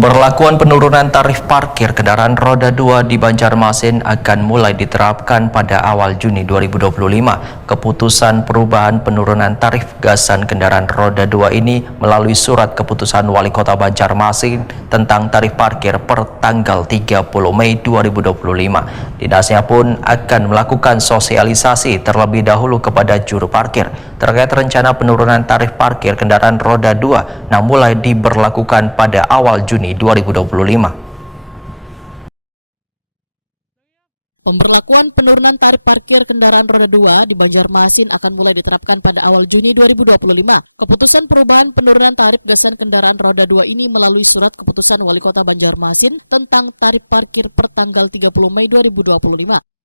Pemberlakuan penurunan tarif parkir kendaraan roda 2 di Banjarmasin akan mulai diterapkan pada awal Juni 2025. Keputusan perubahan penurunan tarif gasan kendaraan roda 2 ini melalui surat keputusan Wali Kota Banjarmasin tentang tarif parkir per tanggal 30 Mei 2025. Dinasnya pun akan melakukan sosialisasi terlebih dahulu kepada juru parkir terkait rencana penurunan tarif parkir kendaraan roda 2 yang mulai diberlakukan pada awal Juni 2025. Pemberlakuan penurunan tarif parkir kendaraan roda 2 di Banjarmasin akan mulai diterapkan pada awal Juni 2025. Keputusan perubahan penurunan tarif gasan kendaraan roda 2 ini melalui surat keputusan Wali Kota Banjarmasin tentang tarif parkir per tanggal 30 Mei 2025.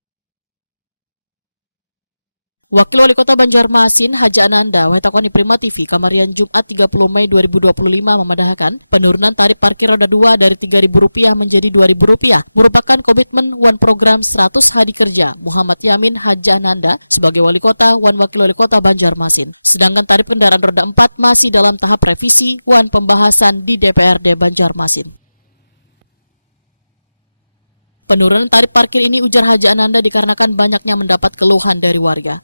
Wakil Wali Kota Banjarmasin, Haji Ananda, Wetakoni Prima TV, Kamarian Jumat 30 Mei 2025 memadahkan penurunan tarif parkir roda 2 dari Rp3.000 menjadi Rp2.000 merupakan komitmen One Program 100 Hari Kerja Muhammad Yamin Haji Ananda sebagai Wali Kota One Wakil Wali Kota Banjarmasin. Sedangkan tarif kendaraan roda 4 masih dalam tahap revisi One pembahasan di DPRD Banjarmasin. Penurunan tarif parkir ini, ujar Haji Ananda, dikarenakan banyaknya mendapat keluhan dari warga.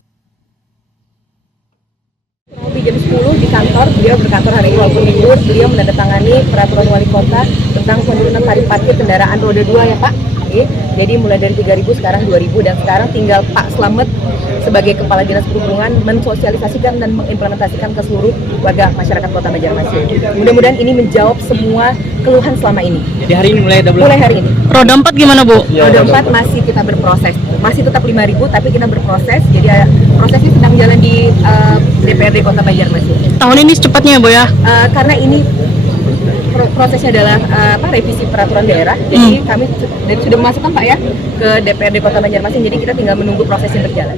Di jam 10 di kantor, beliau berkantor hari ini walaupun libur, beliau menandatangani peraturan wali kota tentang penurunan tarif parkir kendaraan roda 2 ya Pak. Jadi mulai dari 3.000 sekarang 2.000 dan sekarang tinggal Pak Slamet sebagai Kepala Dinas Perhubungan mensosialisasikan dan mengimplementasikan ke seluruh warga masyarakat Kota Banjarmasin. Mudah-mudahan ini menjawab semua keluhan selama ini. Jadi hari ini mulai hari ini. Roda 4 gimana, Bu? Roda 4 masih kita berproses. Masih tetap 5.000 tapi kita berproses. Jadi prosesnya sedang jalan di DPRD Kota Banjarmasin. Tahun ini secepatnya ya, Bu ya? Karena ini prosesnya adalah revisi peraturan daerah. Jadi kami sudah memasukkan Pak ya ke DPRD Kota Banjarmasin. Jadi kita tinggal menunggu proses yang berjalan.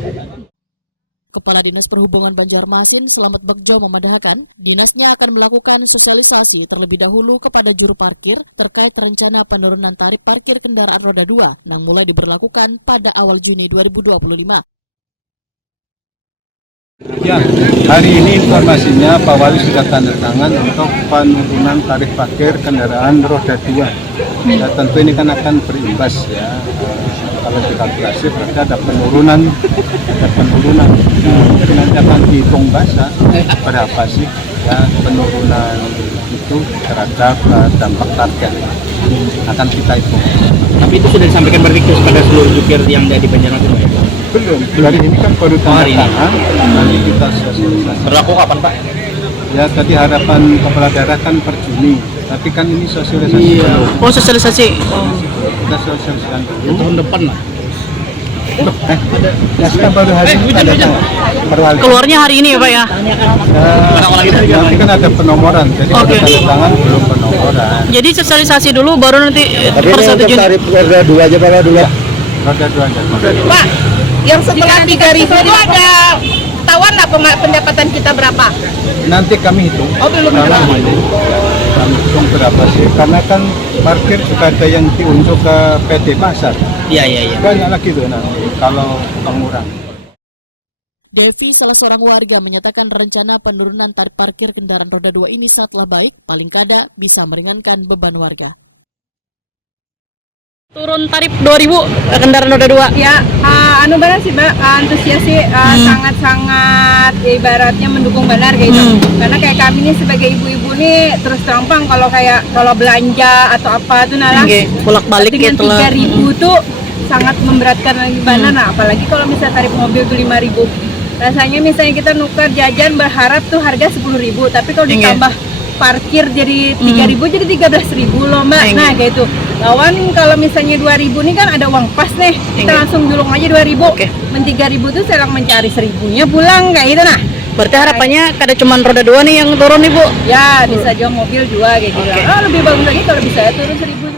Kepala Dinas Perhubungan Banjarmasin, Slamet Begjo, memadahkan dinasnya akan melakukan sosialisasi terlebih dahulu kepada juru parkir terkait rencana penurunan tarif parkir kendaraan roda 2 yang mulai diberlakukan pada awal Juni 2025. Ya, hari ini informasinya Pak Wali sudah tanda tangan untuk penurunan tarif parkir kendaraan roda 2. Ya, tentu ini kan akan berimbas ya. Kalau dikalkulasi berarti ada penurunan. Jadi nanti akan dihitung bahasa berapa sih ya penurunan itu terhadap dampak target akan kita hitung. Tapi itu sudah disampaikan berarti kepada seluruh jukir yang ada di Banjarmasin, Pak? Belum, hari ini kan baru tanda tangan, nanti kita sosialisasi. Berlaku kapan, Pak? Ya, tadi harapan kepala daerah kan per Juni, tapi kan ini sosialisasi. Iya. Oh, sosialisasi. Kita sosialisasikan dulu. Tahun depan lah. Ya, kita baru hari ini tanda tangan. Keluarnya hari ini ya, Pak ya? Nanti kan ada penomoran, jadi baru tanda tangan belum penomoran. Jadi sosialisasi dulu baru nanti per 1 Juni. Tarif roda 2 aja Pak, dulu. Roda 2 aja. Pak, yang setelah 3.000 itu ada ketahuan nggak pendapatan kita berapa? Nanti kami hitung. Oh, belum kami hitung berapa sih? Karena kan parkir juga ada yang diunjuk ke PT Pasar. Iya. Banyak lagi tuh nanti kalau pengurang. Devi, salah seorang warga, menyatakan rencana penurunan tarif parkir kendaraan roda 2 ini sangatlah baik, paling kada bisa meringankan beban warga. Turun tarif 2.000 kendaraan roda 2. Ya, benar sih Mbak, antusias sih, sangat-sangat ibaratnya mendukung benar kayak gitu. Karena kayak kami nih sebagai ibu-ibu nih terus gampang kalau belanja atau apa tuh nalang. Bolak-balik dengan gitu lah. 3.000 tuh sangat memberatkan lagi benar. Nah, apalagi kalau misalnya tarif mobil tuh 5.000. Rasanya misalnya kita nukar jajan berharap tuh harga 10.000, tapi kalau ditambah parkir jadi 3.000 jadi 13.000 loh Mbak. Nah kayak itu. Lawan kalau misalnya 2.000 nih kan ada uang pas nih. Kita langsung julung aja 2.000. Men 3.000 tuh sedang mencari 1.000-nya pulang kayak gitu nah. Berarti harapannya kada cuma roda 2 nih yang turun nih, Bu? Ya, bisa juga mobil juga kayak gitu. Lebih bagus lagi kalau bisa turun 1.000.